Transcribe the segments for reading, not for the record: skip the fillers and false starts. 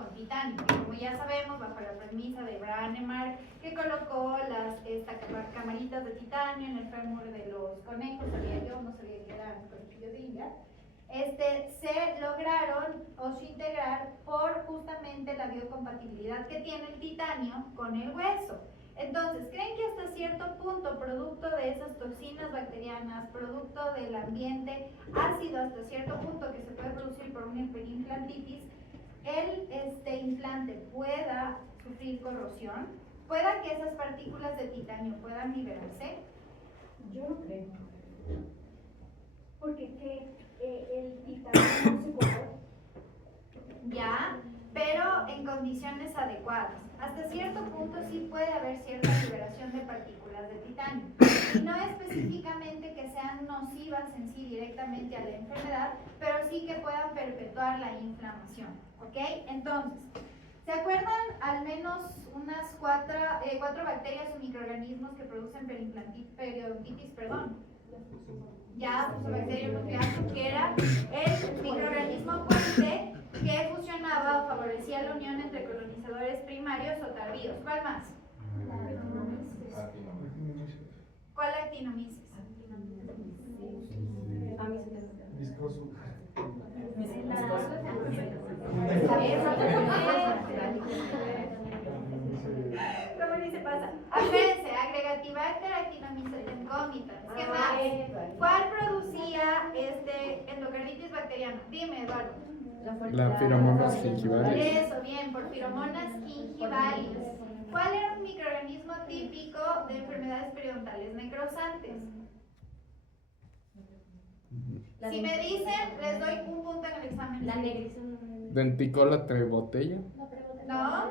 con titanio, que como ya sabemos, bajo la premisa de Brannemark, que colocó las camaritas de titanio en el fémur de los conejos, sabía yo, no sabía que eran conejillos de India, se lograron osseointegrar por justamente la biocompatibilidad que tiene el titanio con el hueso. Entonces, ¿creen que hasta cierto punto, producto de esas toxinas bacterianas, producto del ambiente ácido hasta cierto punto que se puede producir por una hiperimplantitis, el implante pueda sufrir corrosión? ¿Pueda que esas partículas de titanio puedan liberarse? Yo no creo. Porque el titanio no se corrompe. Ya, pero en condiciones adecuadas. Hasta cierto punto sí puede haber cierta liberación de partículas de titanio. Y no específicamente que sean nocivas en sí directamente a la enfermedad, pero sí que puedan perpetuar la inflamación. ¿Ok? Entonces, ¿se acuerdan al menos unas cuatro bacterias o microorganismos que producen periodontitis? Ya, Fusobacterium nucleatum, que era el microorganismo puente que fusionaba o favorecía la unión entre colonizadores primarios o tardíos. ¿Cuál más? ¿Cuál actinomices? Viscoso. ¿Cómo ni se pasa? Acuérdense, Agregatibacter actinomyces concomitans. ¿Qué más? ¿Cuál producía endocarditis bacteriana? Dime, Eduardo. La Pseudomonas gingivalis. Eso, bien, por Pseudomonas gingivalis. ¿Cuál era un microorganismo típico de enfermedades periodontales necrosantes? Si me dicen, les doy un punto en el examen. La negriza. Denticola trebotella. No,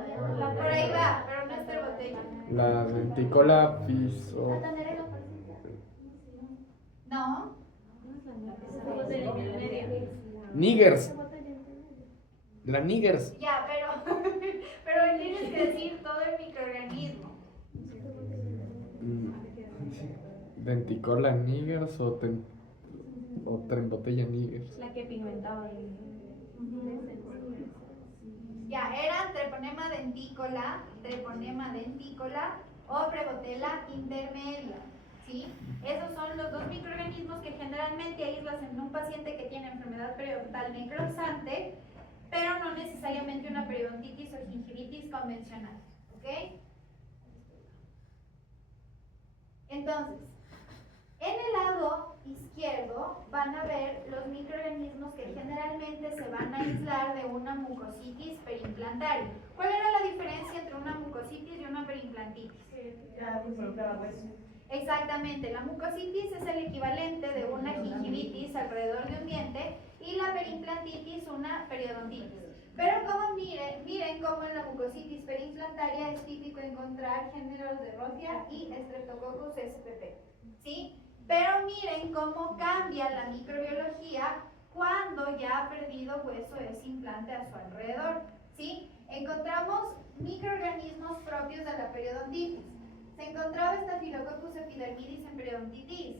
por ahí va, pero no es trebotella. La denticola fiso. No. Niggers. La Niggers. Ya, pero tienes que decir todo el microorganismo. Denticola Niggers o trembotella Niggers. La que pigmentaba. Ya, era treponema dentícola o prebotella intermedia. ¿Sí? Esos son los dos microorganismos que generalmente aíslas en un paciente que tiene enfermedad periodontal necrosante, pero no necesariamente una periodontitis o gingivitis convencional. ¿Ok? Entonces, en el lado izquierdo van a ver los microorganismos que generalmente se van a aislar de una mucositis perimplantaria. ¿Cuál era la diferencia entre una mucositis y una perimplantitis? Exactamente, la mucositis es el equivalente de una gingivitis alrededor de un diente y la perimplantitis una periodontitis. Pero como miren cómo en la mucositis perimplantaria es típico encontrar géneros de Rotia y Streptococcus spp. ¿Sí? Pero miren cómo cambia la microbiología cuando ya ha perdido hueso ese implante a su alrededor. ¿Sí? Encontramos microorganismos propios de la periodontitis. ¿Se encontraba Staphylococcus epidermidis en periodontitis?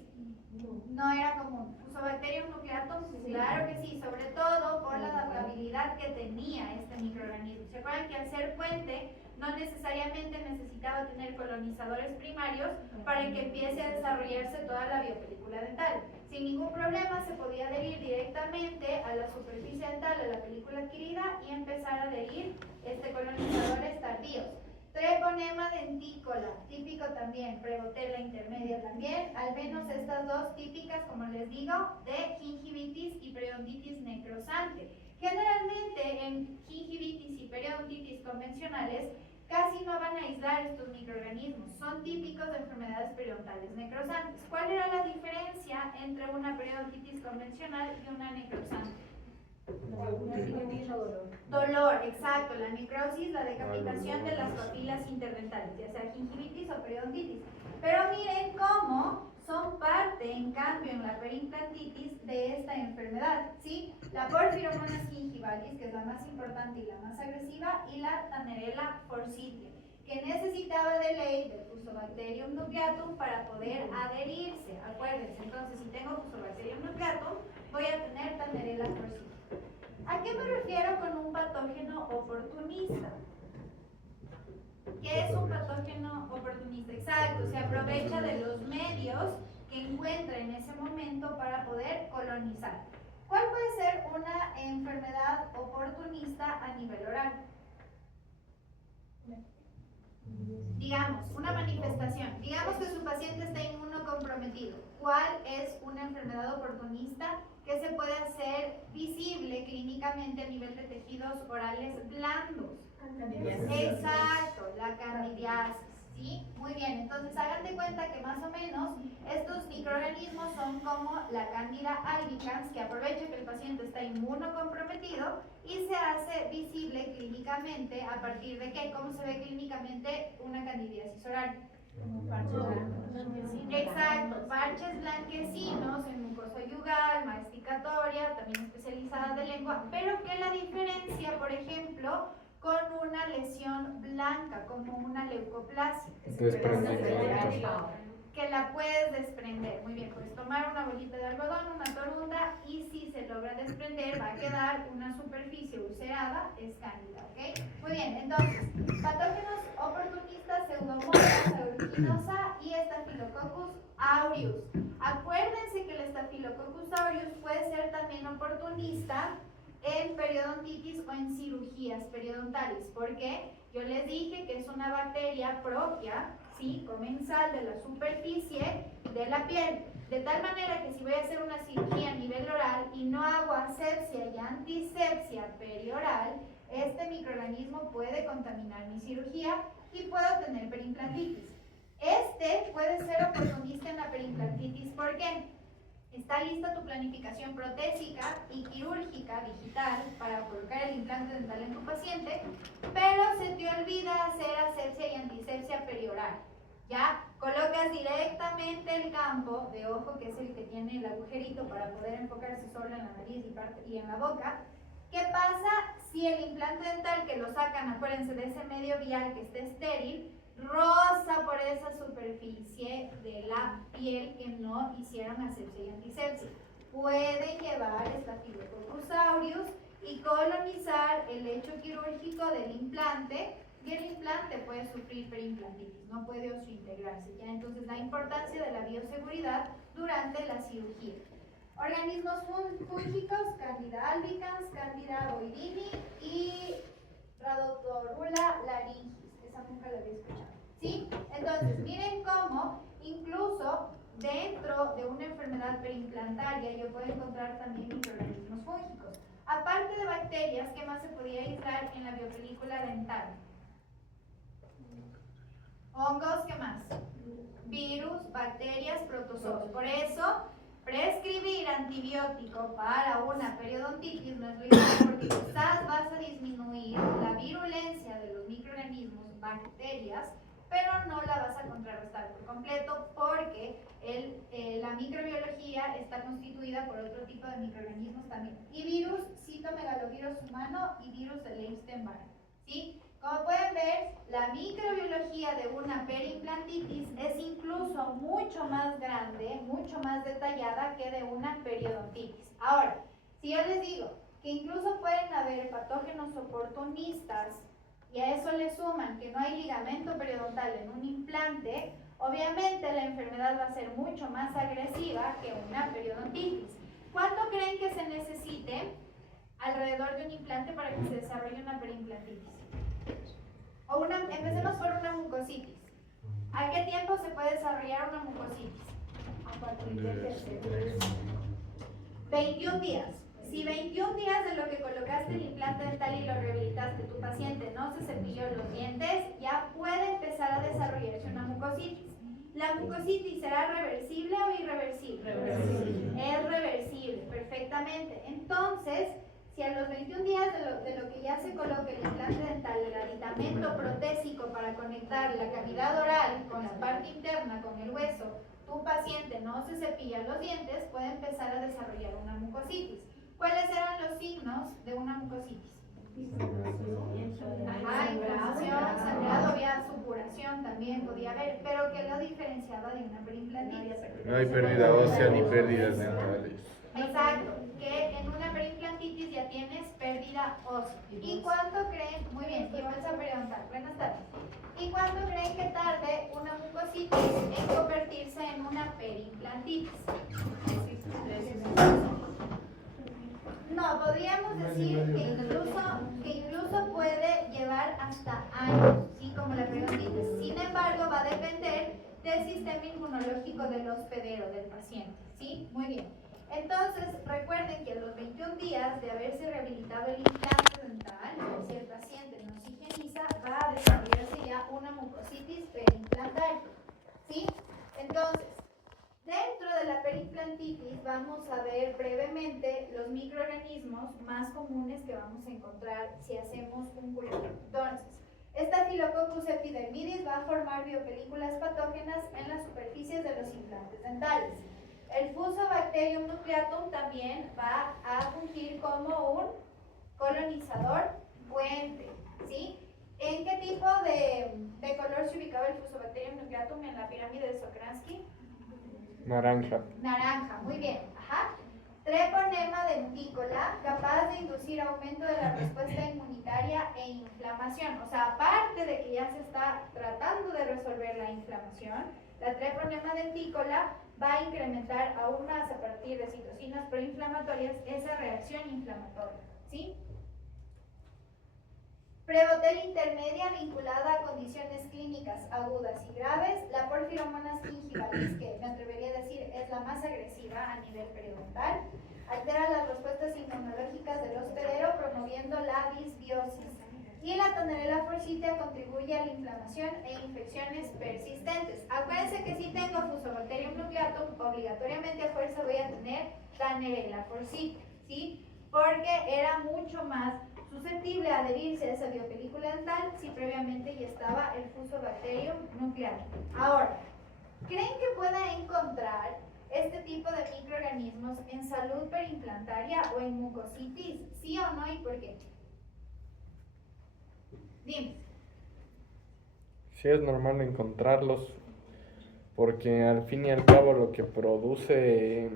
No era común. Fusobacterium nucleatum, claro que sí, sobre todo por la adaptabilidad que tenía este microorganismo. ¿Se acuerdan que al ser puente no necesariamente necesitaba tener colonizadores primarios para que empiece a desarrollarse toda la biopelícula dental? Sin ningún problema se podía adherir directamente a la superficie dental, a la película adquirida y empezar a adherir colonizadores tardíos. Treponema dentícola, típico también, prebotella intermedia también, al menos estas dos típicas, como les digo, de gingivitis y periodontitis necrosante. Generalmente en gingivitis y periodontitis convencionales casi no van a aislar estos microorganismos, son típicos de enfermedades periodontales necrosantes. ¿Cuál era la diferencia entre una periodontitis convencional y una necrosante? Dolor, exacto, la necrosis, la decapitación de las papilas interdentales, ya sea gingivitis o periodontitis. Pero miren cómo son parte, en cambio, en la perimplantitis de esta enfermedad, ¿sí? La Porphyromonas gingivalis, que es la más importante y la más agresiva, y la Tannerella forsythia, que necesitaba de ley del Fusobacterium nucleatum para poder adherirse. Acuérdense, entonces, si tengo Fusobacterium nucleatum, voy a tener Tannerella forsythia. ¿A qué me refiero con un patógeno oportuno oportunista. ¿Qué es un patógeno oportunista? Exacto, se aprovecha de los medios que encuentra en ese momento para poder colonizar. ¿Cuál puede ser una enfermedad oportunista a nivel oral? Digamos, una manifestación. Digamos que su paciente está inmunocomprometido. ¿Cuál es una enfermedad oportunista que se puede hacer visible clínicamente a nivel de tejidos orales blandos? Exacto, la candidiasis. ¿Sí? Muy bien, entonces hagan de cuenta que más o menos estos microorganismos son como la Candida albicans, que aprovecha que el paciente está inmunocomprometido y se hace visible clínicamente a partir de qué, cómo se ve clínicamente una candidiasis oral. Exacto, parches blanquecinos en mucosa yugal, masticatoria, también especializada de lengua, pero que la diferencia, por ejemplo, con una lesión blanca, como una leucoplasia, que la puedes desprender. Muy bien, puedes tomar una bolita de algodón, una torunda, y si se logra desprender, va a quedar una superficie ulcerada, es cándida, ¿ok? Muy bien, entonces, patógenos oportunistas, pseudomonas, aeruginosa y Staphylococcus aureus. Acuérdense que el Staphylococcus aureus puede ser también oportunista en periodontitis o en cirugías periodontales. ¿Por qué? Yo les dije que es una bacteria propia, ¿sí?, comensal de la superficie de la piel. De tal manera que si voy a hacer una cirugía a nivel oral y no hago asepsia y antisepsia perioral, este microorganismo puede contaminar mi cirugía y puedo tener perimplantitis. Este puede ser oportunista en la perimplantitis. ¿Por qué? Está lista tu planificación protésica y quirúrgica digital para colocar el implante dental en tu paciente, pero se te olvida hacer asepsia y antisepsia perioral. Ya colocas directamente el campo de ojo, que es el que tiene el agujerito para poder enfocarse solo en la nariz y en la boca. ¿Qué pasa si el implante dental que lo sacan, acuérdense, de ese medio vial que esté estéril, roza por esa superficie de la piel que no hicieron asepsia y antisepsia? Pueden llevar Staphylococcus aureus y colonizar el lecho quirúrgico del implante, y el implante puede sufrir perimplantitis, no puede osseointegrarse. ¿Ya? Entonces, la importancia de la bioseguridad durante la cirugía. Organismos fúngicos, Candida albicans, Candida boidini y Rhodotorula laryngis. Esa nunca la había escuchado. ¿Sí? Entonces, miren cómo incluso dentro de una enfermedad perimplantaria yo puedo encontrar también microorganismos fúngicos. Aparte de bacterias, ¿qué más se podía aislar en la biopelícula dental? Hongos, ¿qué más? Virus, bacterias, protozoos. Por eso, prescribir antibiótico para una periodontitis no es lo ideal, porque quizás vas a disminuir la virulencia de los microorganismos, bacterias, pero no la vas a contrarrestar por completo, porque la microbiología está constituida por otro tipo de microorganismos también. Y virus, citomegalovirus humano y virus de Epstein-Barr. ¿Sí? Como pueden ver, la microbiología de una perimplantitis es incluso mucho más grande, mucho más detallada que de una periodontitis. Ahora, si yo les digo que incluso pueden haber patógenos oportunistas y a eso le suman que no hay ligamento periodontal en un implante, obviamente la enfermedad va a ser mucho más agresiva que una periodontitis. ¿Cuánto creen que se necesite alrededor de un implante para que se desarrolle una perimplantitis? Empecemos por una mucositis. ¿A qué tiempo se puede desarrollar una mucositis? A partir del tercer día. 21 días. Si 21 días de lo que colocaste el implante dental y lo rehabilitaste, tu paciente no se cepilló los dientes, ya puede empezar a desarrollarse una mucositis. ¿La mucositis será reversible o irreversible? Reversible. Es reversible, perfectamente. Entonces, si a los 21 días de lo que ya se coloca el implante dental, el aditamento protésico para conectar la cavidad oral con la parte interna, con el hueso, tu paciente no se cepilla los dientes, puede empezar a desarrollar una mucositis. ¿Cuáles eran los signos de una mucositis? Inflamación, sangrado, vía supuración también podía haber, pero ¿qué lo diferenciaba de una perimplantitis? No hay pérdida ósea ni pérdidas dentales. Exacto, que en una perimplantitis periodontitis ya tienes pérdida ósea. ¿Y cuánto creen? Muy bien, y bolsa periodontal. Buenas tardes. ¿Y cuánto creen que tarde una mucositis en convertirse en una periimplantitis? No, podríamos decir que incluso puede llevar hasta años, ¿sí? Como la periodontitis. Sin embargo, va a depender del sistema inmunológico del hospedero, del paciente, ¿sí? Muy bien. Entonces, recuerden que a los 21 días de haberse rehabilitado el implante dental, si el paciente no se higieniza, va a desarrollarse ya una mucositis periimplantaria, ¿sí? Entonces, dentro de la periimplantitis vamos a ver brevemente los microorganismos más comunes que vamos a encontrar si hacemos un cultivo. Entonces, Staphylococcus epidermidis va a formar biopelículas patógenas en las superficies de los implantes dentales. El Fusobacterium nucleatum también va a fungir como un colonizador puente, ¿sí? ¿En qué tipo de color se ubicaba el Fusobacterium nucleatum en la pirámide de Sokransky? Naranja. Naranja, muy bien. Ajá. Treponema dentícola, capaz de inducir aumento de la respuesta inmunitaria e inflamación. O sea, aparte de que ya se está tratando de resolver la inflamación, la treponema dentícola va a incrementar aún más a partir de citocinas proinflamatorias esa reacción inflamatoria, ¿sí? Prebotel intermedia vinculada a condiciones clínicas agudas y graves. La Porphyromonas gingivalis, que me atrevería a decir es la más agresiva a nivel periodontal, altera las respuestas inmunológicas del hospedero promoviendo la disbiosis. Y la Tonarella forsythia contribuye a la inflamación e infecciones persistentes. Acuérdense que si tengo Fusobacterium nucleatum, obligatoriamente a fuerza voy a tener Tonarella forsythia, ¿sí? Porque era mucho más susceptible a adherirse a esa biopelícula dental si previamente ya estaba el Fusobacterium nucleatum. Ahora, ¿creen que pueda encontrar este tipo de microorganismos en salud periimplantaria o en mucositis? ¿Sí o no y por qué? Dime. Sí, es normal encontrarlos porque al fin y al cabo lo que produce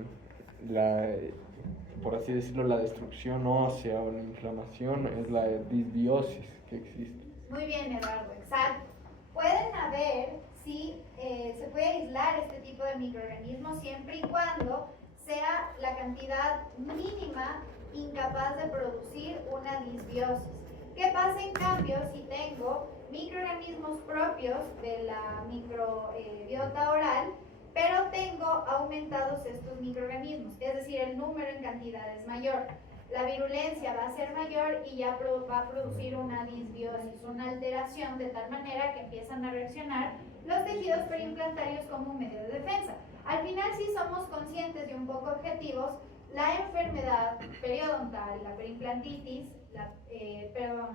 por así decirlo, la destrucción ósea o la inflamación es la disbiosis que existe. Muy bien, Eduardo, exacto. Pueden haber, sí, se puede aislar este tipo de microorganismos siempre y cuando sea la cantidad mínima incapaz de producir una disbiosis. ¿Qué pasa en cambio si tengo microorganismos propios de la microbiota oral, pero tengo aumentados estos microorganismos? Es decir, el número en cantidad es mayor. La virulencia va a ser mayor y ya va a producir una disbiosis, una alteración de tal manera que empiezan a reaccionar los tejidos periimplantarios como un medio de defensa. Al final, si somos conscientes y un poco objetivos, la enfermedad periodontal, la periimplantitis, la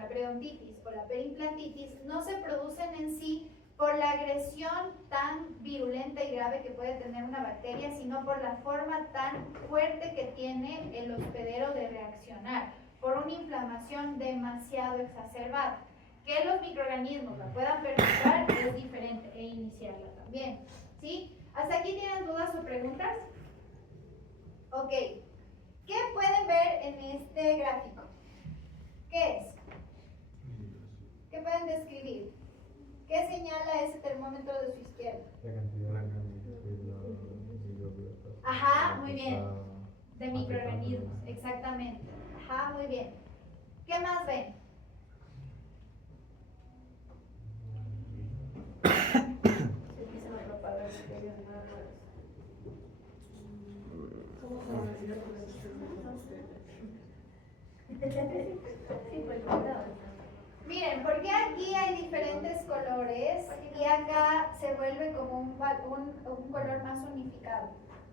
periodontitis o la periimplantitis no se producen en sí por la agresión tan virulenta y grave que puede tener una bacteria, sino por la forma tan fuerte que tiene el hospedero de reaccionar, por una inflamación demasiado exacerbada. Que los microorganismos la puedan perpetrar es diferente e iniciarla también, ¿sí? ¿Hasta aquí tienen dudas o preguntas? Ok. ¿Qué pueden ver en este gráfico? ¿Qué es? ¿Qué pueden describir? ¿Qué señala ese termómetro de su izquierda? La cantidad de microbiotas. Ajá, muy bien. De microorganismos, exactamente. Ajá, muy bien. ¿Qué más ven? Se empiezan a propagar bacterias nuevas. ¿Cómo se van a decir Sí, pues cuidado. Miren, porque aquí hay diferentes colores y acá se vuelve como un color más unificado.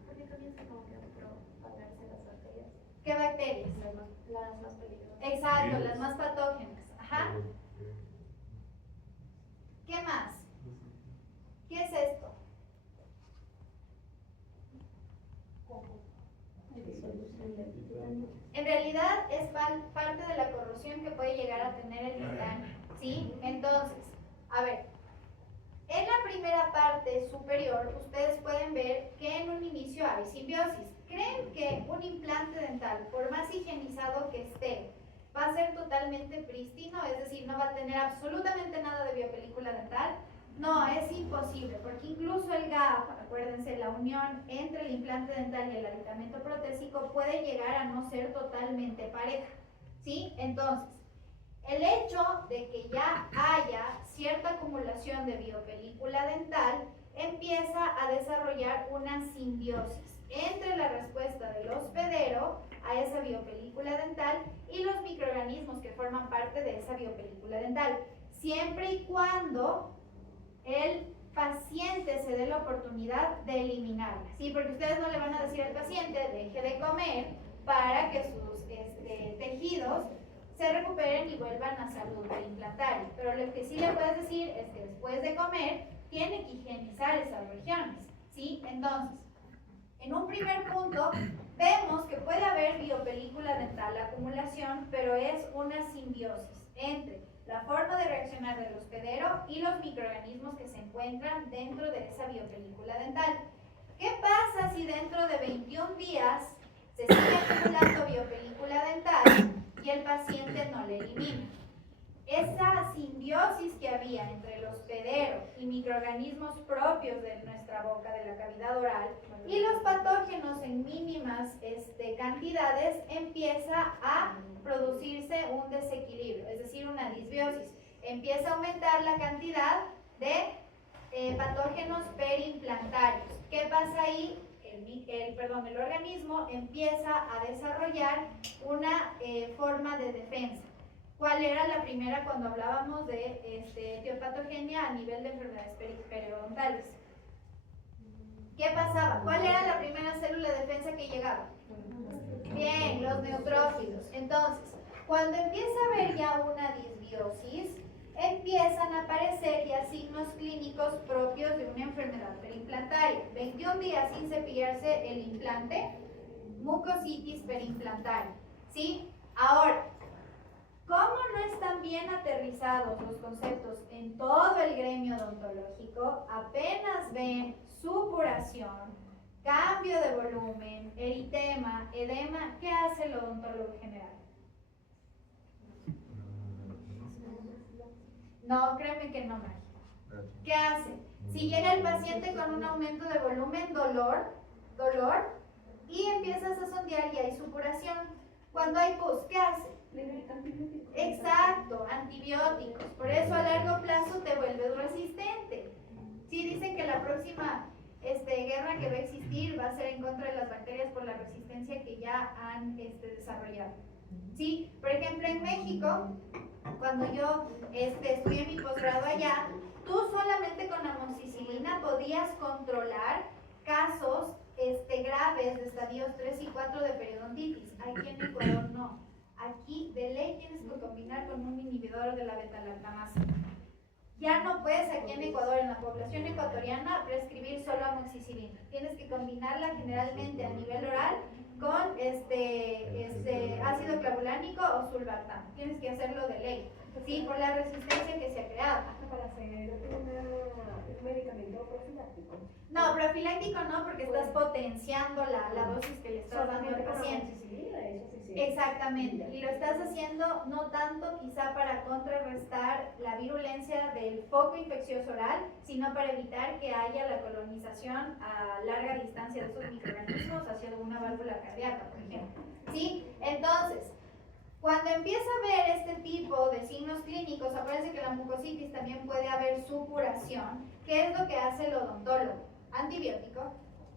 Porque comienza como que a propagarse las bacterias. ¿Qué bacterias? Las más peligrosas. Exacto, las más patógenas. Ajá. ¿Qué más? ¿Qué es esto? En realidad es parte de la corrosión que puede llegar a tener el titanio, ¿sí? Entonces, a ver, en la primera parte superior ustedes pueden ver que en un inicio hay simbiosis. ¿Qué ¿creen que un implante dental, por más higienizado que esté, va a ser totalmente prístino? Es decir, no va a tener absolutamente nada de biopelícula dental. No, es imposible, porque incluso el gap, acuérdense, la unión entre el implante dental y el aditamento protésico puede llegar a no ser totalmente pareja, ¿sí? Entonces, el hecho de que ya haya cierta acumulación de biopelícula dental empieza a desarrollar una simbiosis entre la respuesta del hospedero a esa biopelícula dental y los microorganismos que forman parte de esa biopelícula dental, siempre y cuando el paciente se dé la oportunidad de eliminarla, ¿sí? Porque ustedes no le van a decir al paciente deje de comer para que sus tejidos se recuperen y vuelvan a salud implantaria, pero lo que sí le puedes decir es que después de comer tiene que higienizar esas regiones, ¿sí? Entonces, en un primer punto vemos que puede haber biopelícula dental, acumulación, pero es una simbiosis entre la forma de reaccionar del hospedero y los microorganismos que se encuentran dentro de esa biopelícula dental. ¿Qué pasa si dentro de 21 días se sigue acumulando biopelícula dental y el paciente no la elimina? Esa simbiosis que había entre el hospedero y microorganismos propios de nuestra boca, de la cavidad oral, y los patógenos en mínimas cantidades, empieza a producirse un desequilibrio, es decir, una disbiosis. Empieza a aumentar la cantidad de patógenos periimplantarios. ¿Qué pasa ahí? El organismo empieza a desarrollar una forma de defensa. ¿Cuál era la primera cuando hablábamos de etiopatogenia a nivel de enfermedades periodontales? ¿Qué pasaba? ¿Cuál era la primera célula de defensa que llegaba? Bien, los neutrófilos. Entonces, cuando empieza a haber ya una disbiosis, empiezan a aparecer ya signos clínicos propios de una enfermedad perimplantaria. 21 días sin cepillarse el implante, mucositis perimplantaria, ¿sí? Ahora, ¿cómo no están bien aterrizados los conceptos en todo el gremio odontológico? Apenas ven supuración, cambio de volumen, eritema, edema, ¿qué hace el odontólogo general? No, créeme que no, Maggie. ¿Qué hace? Si llega el paciente con un aumento de volumen, dolor, y empiezas a sondear y hay supuración. Cuando hay pus, ¿qué hace? Exacto, antibióticos. Por eso a largo plazo te vuelves resistente. Sí, dicen que la próxima guerra que va a existir va a ser en contra de las bacterias por la resistencia que ya han desarrollado. Sí, por ejemplo en México, cuando yo estudié mi posgrado allá, tú solamente con amoxicilina podías controlar casos graves de estadios 3 y 4 de periodontitis. Aquí en Ecuador no. Aquí de ley tienes que combinar con un inhibidor de la beta-lactamasa. Ya no puedes aquí en Ecuador, en la población ecuatoriana, prescribir solo amoxicilina. Tienes que combinarla generalmente a nivel oral con ácido clavulánico o sulbactam. Tienes que hacerlo de ley, sí, por la resistencia que se ha creado. Para hacer un medicamento profiláctico. No, profiláctico no, porque estás potenciando la dosis que le estás dando al paciente. Exactamente, y lo estás haciendo no tanto quizá para contrarrestar la virulencia del foco infeccioso oral, sino para evitar que haya la colonización a larga distancia de esos microorganismos hacia alguna válvula cardíaca, por ejemplo. ¿Sí? Entonces, cuando empieza a haber este tipo de signos clínicos, acuérdense que la mucositis también puede haber supuración. ¿Qué es lo que hace el odontólogo? Antibiótico,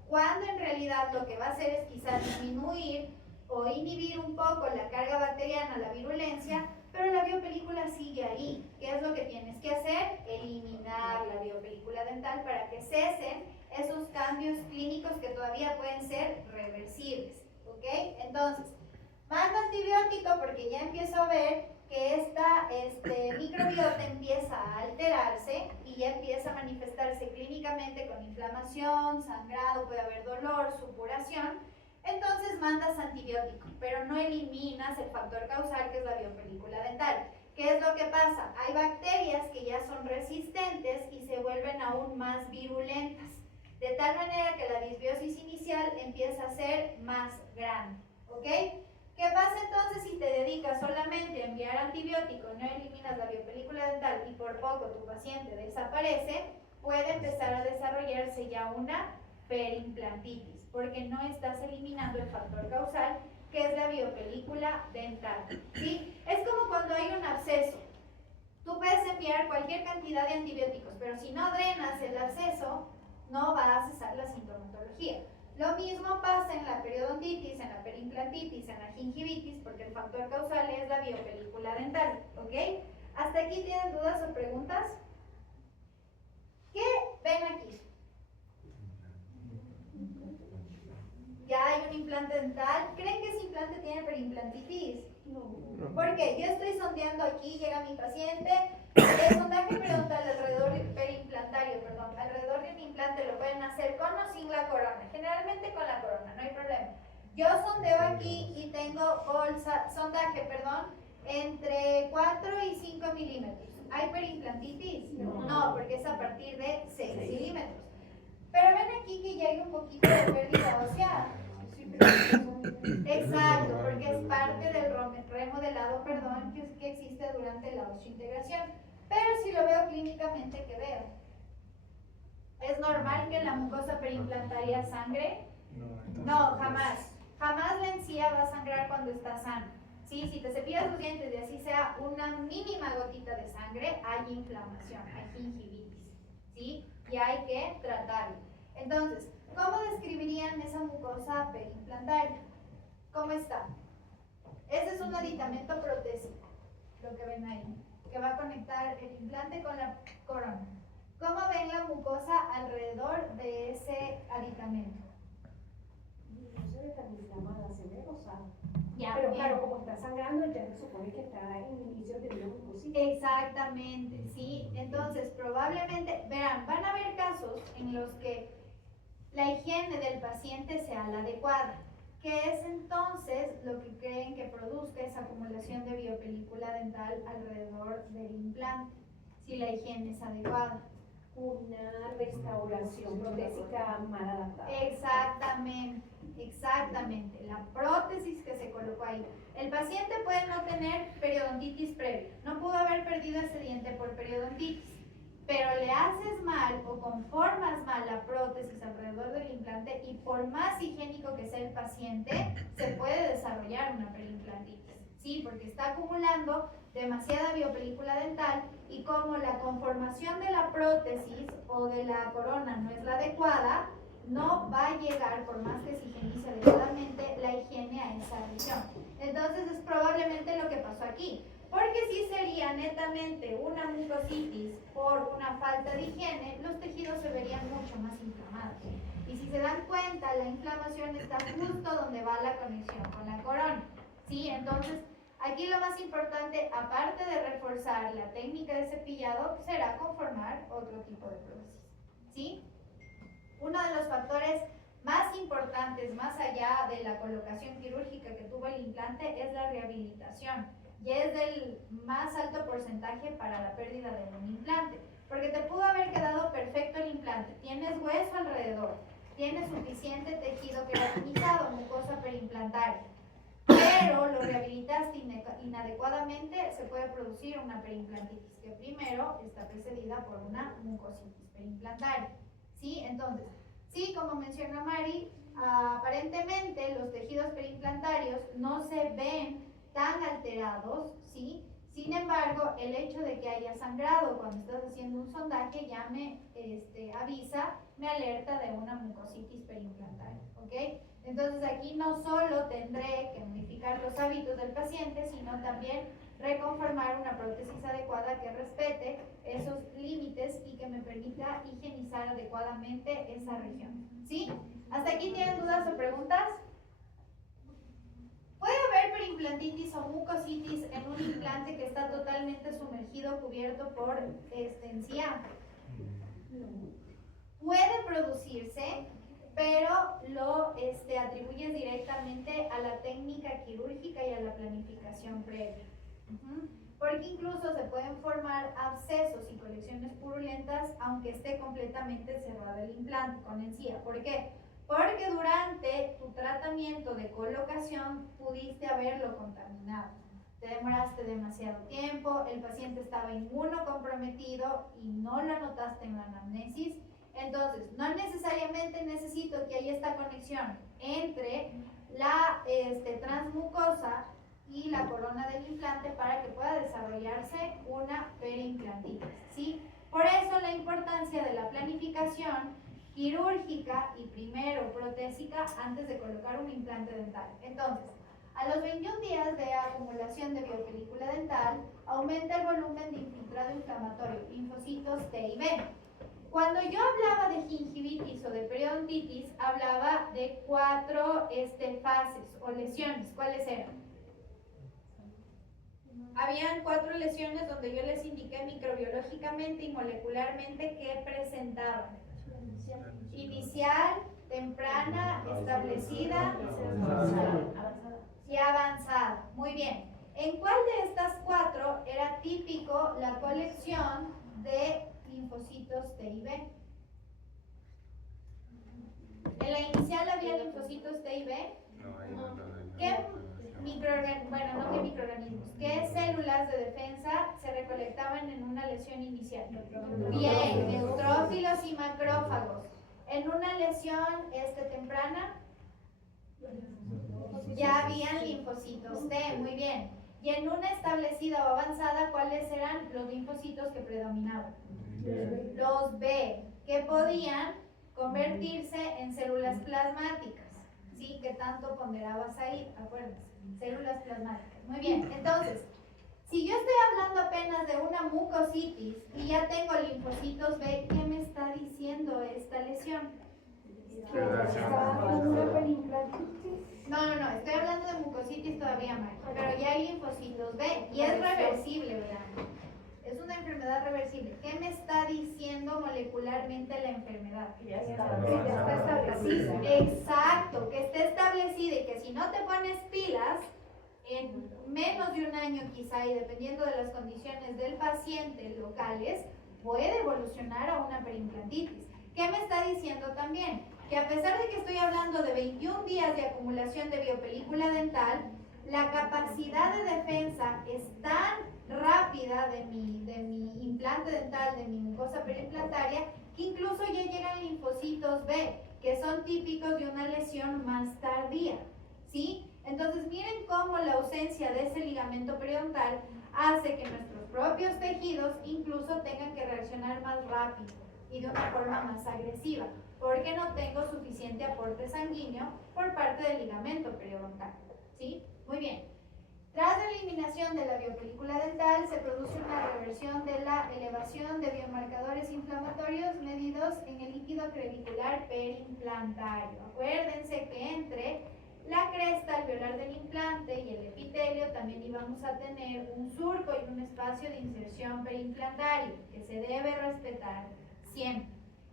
cuando en realidad lo que va a hacer es quizá disminuir o inhibir un poco la carga bacteriana, la virulencia, pero la biopelícula sigue ahí. ¿Qué es lo que tienes que hacer? Eliminar la biopelícula dental para que cesen esos cambios clínicos que todavía pueden ser reversibles, ¿ok? Entonces, mando antibiótico porque ya empiezo a ver que esta microbiota empieza a alterarse y ya empieza a manifestarse clínicamente con inflamación, sangrado, puede haber dolor, supuración. Entonces mandas antibiótico, pero no eliminas el factor causal que es la biopelícula dental. ¿Qué es lo que pasa? Hay bacterias que ya son resistentes y se vuelven aún más virulentas. de tal manera que la disbiosis inicial empieza a ser más grande, ¿ok? ¿Qué pasa entonces si te dedicas solamente a enviar antibiótico, no eliminas la biopelícula dental y por poco tu paciente desaparece? Puede empezar a desarrollarse ya una perimplantitis, porque no estás eliminando el factor causal, que es la biopelícula dental, ¿sí? Es como cuando hay un absceso. Tú puedes enviar cualquier cantidad de antibióticos, pero si no drenas el absceso, no va a cesar la sintomatología. Lo mismo pasa en la periodontitis, en la perimplantitis, en la gingivitis, porque el factor causal es la biopelícula dental, ¿ok? ¿Hasta aquí tienen dudas o preguntas? ¿Qué ven aquí? Ya hay un implante dental. ¿Creen que ese implante tiene perimplantitis? No. Porque yo estoy sondeando aquí, llega mi paciente, el sondaje periodontal alrededor de alrededor de un implante lo pueden hacer con o sin la corona, generalmente con la corona, no hay problema. Yo sondeo aquí y tengo entre 4 y 5 milímetros. ¿Hay perimplantitis? No, porque es a partir de 6 milímetros. Pero ven aquí que ya hay un poquito de pérdida ósea. Exacto, porque es parte del remodelado, que existe durante la osseointegración. Pero si lo veo clínicamente, ¿qué veo? ¿Es normal que la mucosa perimplantaria sangre? No, jamás. Jamás la encía va a sangrar cuando está sana. ¿Sí? Si te cepillas los dientes y así sea una mínima gotita de sangre, hay inflamación, hay gingivitis, ¿sí? Y hay que tratarlo. Entonces, ¿cómo describirían esa mucosa perimplantaria? ¿Cómo está? Ese es un aditamento protésico, lo que ven ahí, que va a conectar el implante con la corona. ¿Cómo ven la mucosa alrededor de ese aditamento? No se ve tan inflamada, se ve rosada. Ya, Pero bien. claro, como está sangrando, ya se supone que está en inicio de una mucositis. Exactamente, sí. Entonces, probablemente, verán, van a haber casos en los que la higiene del paciente sea la adecuada, que es entonces lo que creen que produzca esa acumulación de biopelícula dental alrededor del implante, si la higiene es adecuada. Una restauración protésica mal adaptada. Exactamente, la prótesis que se colocó ahí. El paciente puede no tener periodontitis previa, no pudo haber perdido ese diente por periodontitis, pero le haces mal o conformas mal la prótesis alrededor del implante y por más higiénico que sea el paciente, se puede desarrollar una perimplantitis, ¿sí? Porque está acumulando demasiada biopelícula dental y como la conformación de la prótesis o de la corona no es la adecuada, no va a llegar, por más que se higienice adecuadamente, la higiene a esa región. Entonces es probablemente lo que pasó aquí. Porque si sería netamente una mucositis por una falta de higiene, los tejidos se verían mucho más inflamados. Y si se dan cuenta, la inflamación está justo donde va la conexión con la corona, ¿sí? Entonces, aquí lo más importante, aparte de reforzar la técnica de cepillado, será conformar otro tipo de prótesis, ¿sí? Uno de los factores más importantes, más allá de la colocación quirúrgica que tuvo el implante, es la rehabilitación. Y es del más alto porcentaje para la pérdida de un implante. Porque te pudo haber quedado perfecto el implante. Tienes hueso alrededor. Tienes suficiente tejido queratinizado, mucosa perimplantaria. Pero lo rehabilitaste inadecuadamente, se puede producir una perimplantitis, que primero está precedida por una mucositis perimplantaria. ¿Sí? Entonces, sí, como mencionó Mari, aparentemente los tejidos perimplantarios no se ven tan alterados, ¿sí? Sin embargo, el hecho de que haya sangrado cuando estás haciendo un sondaje ya me avisa, me alerta de una mucositis perimplantaria, ¿ok? Entonces aquí no solo tendré que modificar los hábitos del paciente, sino también reconformar una prótesis adecuada que respete esos límites y que me permita higienizar adecuadamente esa región, ¿sí? ¿Hasta aquí tienen dudas o preguntas? ¿Puede haber perimplantitis o mucositis en un implante que está totalmente sumergido, cubierto por encía? Puede producirse, pero lo atribuyes directamente a la técnica quirúrgica y a la planificación previa. porque incluso se pueden formar abscesos y colecciones purulentas aunque esté completamente cerrado el implante con encía. ¿Por qué? Porque durante tu tratamiento de colocación pudiste haberlo contaminado. Te demoraste demasiado tiempo, el paciente estaba inmunocomprometido y no lo notaste en la anamnesis. Entonces, no necesariamente necesito que haya esta conexión entre la transmucosa y la corona del implante para que pueda desarrollarse una periimplantitis, ¿sí? Por eso la importancia de la planificación quirúrgica y primero protésica antes de colocar un implante dental. Entonces, a los 21 días de acumulación de biopelícula dental, aumenta el volumen de infiltrado inflamatorio, linfocitos T y B. Cuando yo hablaba de gingivitis o de periodontitis, hablaba de 4 fases o lesiones. ¿Cuáles eran? Habían 4 lesiones donde yo les indiqué microbiológicamente y molecularmente qué presentaban. Inicial, temprana, establecida y avanzada. Muy bien. ¿En cuál de estas 4 era típico la colección de linfocitos T y B? En la inicial había linfocitos T y B. ¿Qué microorganismos? ¿Qué células de defensa se recolectaban en una lesión inicial? Bien, neutrófilos y macrófagos. En una lesión temprana ya habían linfocitos T, muy bien. Y en una establecida o avanzada, ¿cuáles eran los linfocitos que predominaban? Los B, que podían convertirse en células plasmáticas, ¿sí? Que tanto ponderabas ahí, acuérdense, células plasmáticas. Muy bien, entonces, si yo estoy hablando apenas de una mucositis y ya tengo linfocitos B, ¿qué me está diciendo esta lesión? No, estoy hablando de mucositis todavía más, pero ya hay linfocitos B y es reversible, vean. Es una enfermedad reversible. ¿Qué me está diciendo molecularmente la enfermedad? Ya está establecida. Exacto, que esté establecida y que si no te pones pilas, en menos de un año quizá, y dependiendo de las condiciones del paciente locales, puede evolucionar a una periimplantitis. ¿Qué me está diciendo también? Que a pesar de que estoy hablando de 21 días de acumulación de biopelícula dental, la capacidad de defensa es tan rápida de mi implante dental, de mi mucosa periimplantaria, que incluso ya llegan linfocitos B, que son típicos de una lesión más tardía, ¿sí? Entonces miren cómo la ausencia de ese ligamento periodontal hace que nuestros propios tejidos incluso tengan que reaccionar más rápido y de una forma más agresiva, porque no tengo suficiente aporte sanguíneo por parte del ligamento periodontal, ¿sí? Muy bien. Tras la eliminación de la biopelícula dental, se produce una reversión de la elevación de biomarcadores inflamatorios medidos en el líquido crevicular periimplantario. Acuérdense que entre la cresta alveolar del implante y el epitelio también íbamos a tener un surco y un espacio de inserción periimplantario que se debe respetar siempre.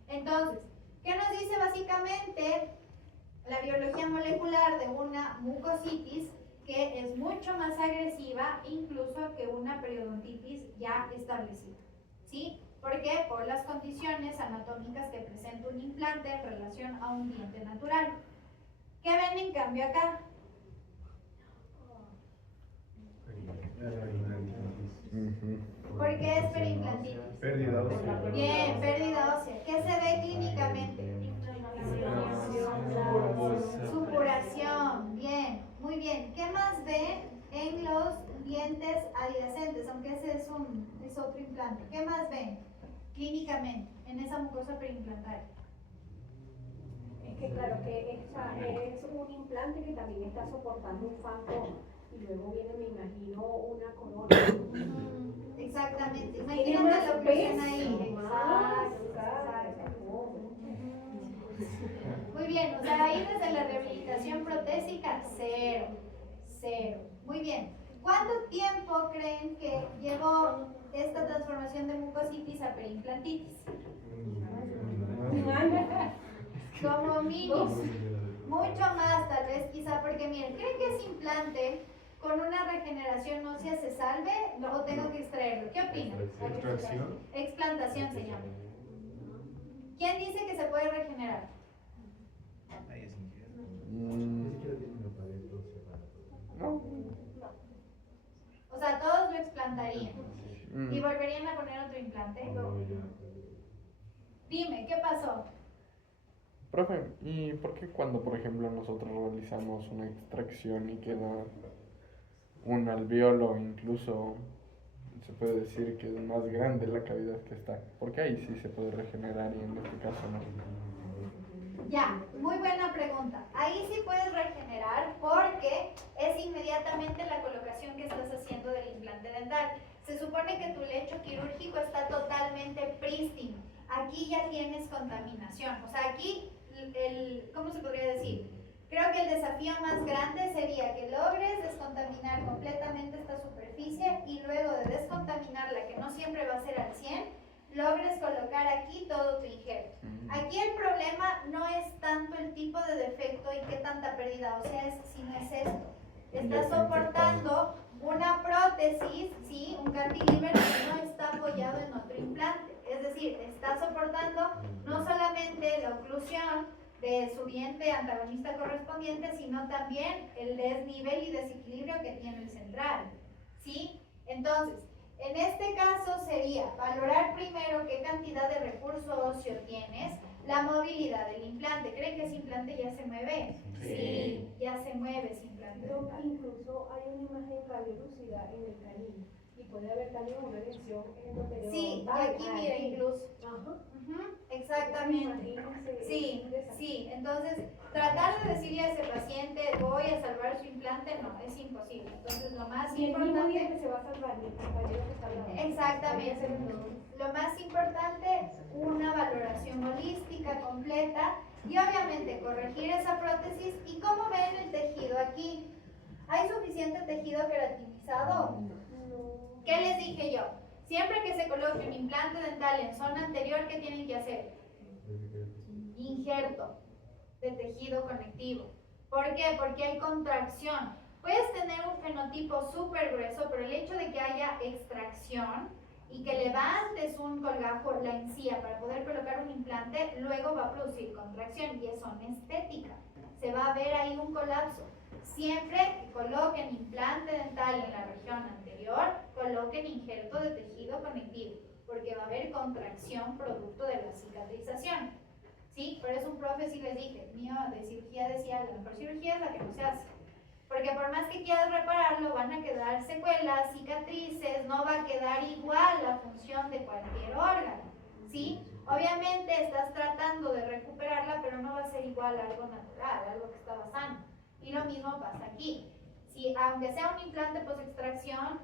Entonces, ¿qué nos dice básicamente la biología molecular de una mucositis? Que es mucho más agresiva incluso que una periodontitis ya establecida, ¿sí? ¿Por qué? Por las condiciones anatómicas que presenta un implante en relación a un diente natural. ¿Qué ven en cambio acá? ¿Por qué es periimplantitis? Pérdida ósea. Bien, pérdida ósea. ¿Qué se ve clínicamente? Supuración, bien, muy bien. ¿Qué más ve en los dientes adyacentes? Aunque ese es otro implante. ¿Qué más ven clínicamente en esa mucosa periimplantaria? Es que claro que es un implante que también está soportando un fantoma y luego viene, me imagino, una corona. Exactamente. Imagínate lo que ven ahí. Exacto. Muy bien, o sea, ahí desde la rehabilitación protésica, cero. Muy bien. ¿Cuánto tiempo creen que llevó esta transformación de mucositis a periimplantitis? Un año. Como mínimo. Mucho más, tal vez, quizá, porque miren, ¿creen que ese implante con una regeneración ósea se salve o tengo que extraerlo. ¿Qué opinan? Extracción. Explantación se llama. ¿Quién dice que se puede regenerar? Ni siquiera tiene una pared ósea. No. O sea, todos lo explantarían. Mm. ¿Y volverían a poner otro implante? No, ya. Dime, ¿qué pasó? Profe, ¿y por qué cuando, por ejemplo, nosotros realizamos una extracción y queda un alveolo, incluso se puede decir que es más grande la cavidad que está? Porque ahí sí se puede regenerar y en este caso no. Ya, muy buena pregunta. Ahí sí puedes regenerar porque es inmediatamente la colocación que estás haciendo del implante dental. Se supone que tu lecho quirúrgico está totalmente prístino. Aquí ya tienes contaminación. O sea, aquí, ¿cómo se podría decir? Creo que el desafío más grande sería que logres descontaminar completamente esta superficie y luego de descontaminarla, que no siempre va a ser al 100, logres colocar aquí todo tu injerto. Aquí el problema no es tanto el tipo de defecto y qué tanta pérdida ósea es, sino es esto. Estás soportando una prótesis, ¿sí? Un cantilever que no está apoyado en otro implante. Es decir, está soportando no solamente la oclusión de su diente antagonista correspondiente, sino también el desnivel y desequilibrio que tiene el central, ¿sí? Entonces, en este caso sería valorar primero qué cantidad de recurso óseo tienes, la movilidad del implante. ¿Creen que ese implante ya se mueve? Sí, ya se mueve ese implante. Pero incluso hay una imagen radiolúcida en el canino y puede haber también una lesión en el anterior. Sí, y aquí mira incluso. Ajá. Exactamente. Sí, sí. Entonces, tratar de decirle a ese paciente, voy a salvar su implante, no, es imposible. Entonces, lo más Y el mismo importante... diente se va a salvar, mi compañero que está hablando. Exactamente. Lo más importante, una valoración holística completa y obviamente corregir esa prótesis. ¿Y cómo ven el tejido aquí? ¿Hay suficiente tejido queratinizado? ¿Qué les dije yo? Siempre que se coloque un implante dental en zona anterior, ¿qué tienen que hacer? Injerto de tejido conectivo. ¿Por qué? Porque hay contracción. Puedes tener un fenotipo súper grueso, pero el hecho de que haya extracción y que levantes un colgajo, la encía, para poder colocar un implante, luego va a producir contracción y es anestética. Se va a ver ahí un colapso. Siempre que coloquen implante dental en la región anterior, coloquen injerto de tejido conectivo, porque va a haber contracción producto de la cicatrización. ¿Sí? Por eso un profe sí les dije, mío de cirugía decía, la mejor cirugía es la que no se hace. Porque por más que quieras repararlo, van a quedar secuelas, cicatrices, no va a quedar igual la función de cualquier órgano. ¿Sí? Obviamente estás tratando de recuperarla, pero no va a ser igual a algo natural, algo que estaba sano. Y lo mismo pasa aquí. Si aunque sea un implante post-extracción,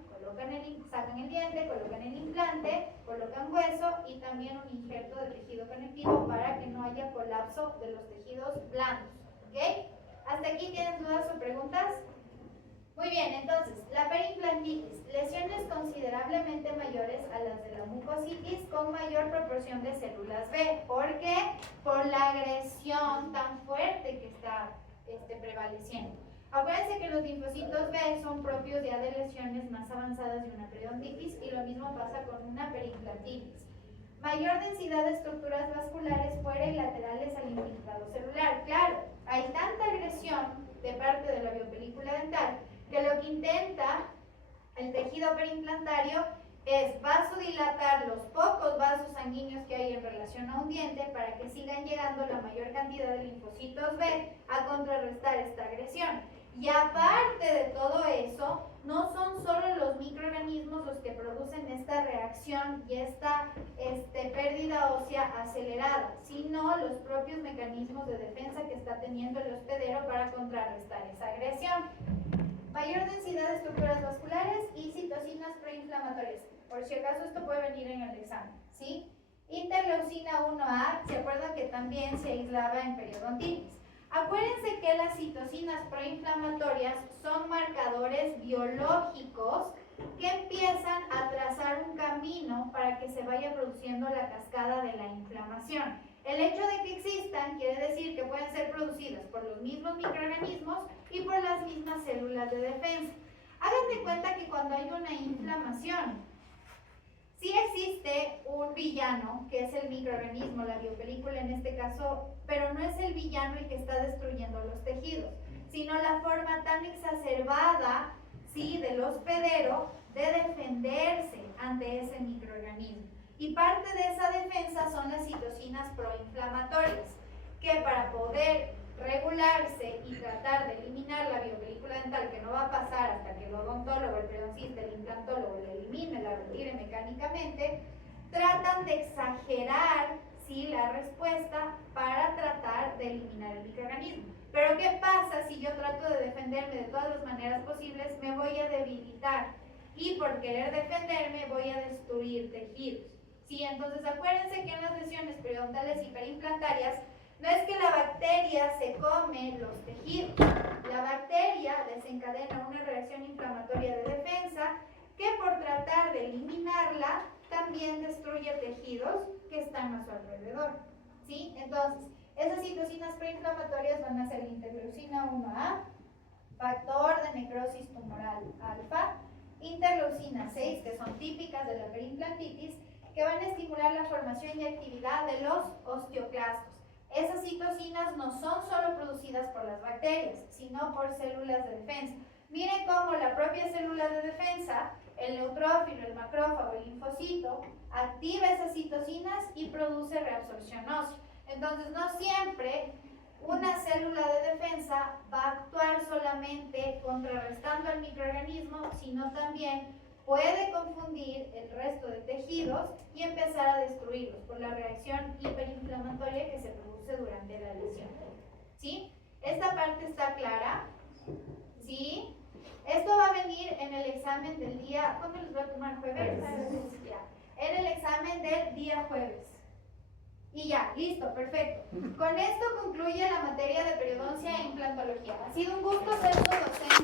sacan el diente, colocan el implante, colocan hueso y también un injerto de tejido conectivo para que no haya colapso de los tejidos blandos. ¿Ok? ¿Hasta aquí tienen dudas o preguntas? Muy bien, entonces, la periimplantitis, lesiones considerablemente mayores a las de la mucositis con mayor proporción de células B. ¿Por qué? Por la agresión tan fuerte que está prevaleciendo. Acuérdense que los linfocitos B son propios ya de lesiones más avanzadas de una periodontitis y lo mismo pasa con una periimplantitis. Mayor densidad de estructuras vasculares fuera y laterales al infiltrado celular. Claro, hay tanta agresión de parte de la biopelícula dental que lo que intenta el tejido periimplantario es vasodilatar los pocos vasos sanguíneos que hay en relación a un diente para que sigan llegando la mayor cantidad de linfocitos B a contrarrestar esta agresión. Y aparte de todo eso, no son solo los microorganismos los que producen esta reacción y esta pérdida ósea acelerada, sino los propios mecanismos de defensa que está teniendo el hospedero para contrarrestar esa agresión. Mayor densidad de estructuras vasculares y citocinas proinflamatorias. Por si acaso esto puede venir en el examen, ¿sí? Interleucina 1A, ¿se acuerdan que también se aislaba en periodontitis? Acuérdense que las citocinas proinflamatorias son marcadores biológicos que empiezan a trazar un camino para que se vaya produciendo la cascada de la inflamación. El hecho de que existan quiere decir que pueden ser producidas por los mismos microorganismos y por las mismas células de defensa. Hagan de cuenta que cuando hay una inflamación, sí existe un villano, que es el microorganismo, la biopelícula en este caso, pero no es el villano el que está destruyendo los tejidos, sino la forma tan exacerbada, ¿sí?, del hospedero de defenderse ante ese microorganismo. Y parte de esa defensa son las citocinas proinflamatorias, que para poder regularse y tratar de eliminar la biopelícula dental, que no va a pasar hasta que el odontólogo, el periodoncista, el implantólogo la elimine, la retire mecánicamente, tratan de exagerar, ¿sí?, la respuesta para tratar de eliminar el microorganismo. Pero ¿qué pasa si yo trato de defenderme de todas las maneras posibles? Me voy a debilitar y por querer defenderme voy a destruir tejidos. ¿Sí? Entonces acuérdense que en las lesiones periodontales y perimplantarias no es que la bacteria se come los tejidos. La bacteria desencadena una reacción inflamatoria de defensa que por tratar de eliminarla también destruye tejidos que están a su alrededor. ¿Sí? Entonces, esas citocinas proinflamatorias van a ser la interleucina 1A, factor de necrosis tumoral alfa, interleucina 6, que son típicas de la perimplantitis, que van a estimular la formación y actividad de los osteoclastos. Esas citocinas no son solo producidas por las bacterias, sino por células de defensa. Miren cómo la propia célula de defensa, el neutrófilo, el macrófago, el linfocito, activa esas citocinas y produce reabsorción ósea. Entonces, no siempre una célula de defensa va a actuar solamente contrarrestando al microorganismo, sino también puede confundir el resto de tejidos y empezar a destruirlos por la reacción hiperinflamatoria que se produce durante la lesión. ¿Sí? ¿Esta parte está clara? ¿Sí? Esto va a venir en el examen del día, ¿cuándo les voy a tomar? ¿Jueves? Ya. En el examen del día jueves. Y ya, listo, perfecto. Con esto concluye la materia de periodoncia e implantología. Ha sido un gusto ser su docente.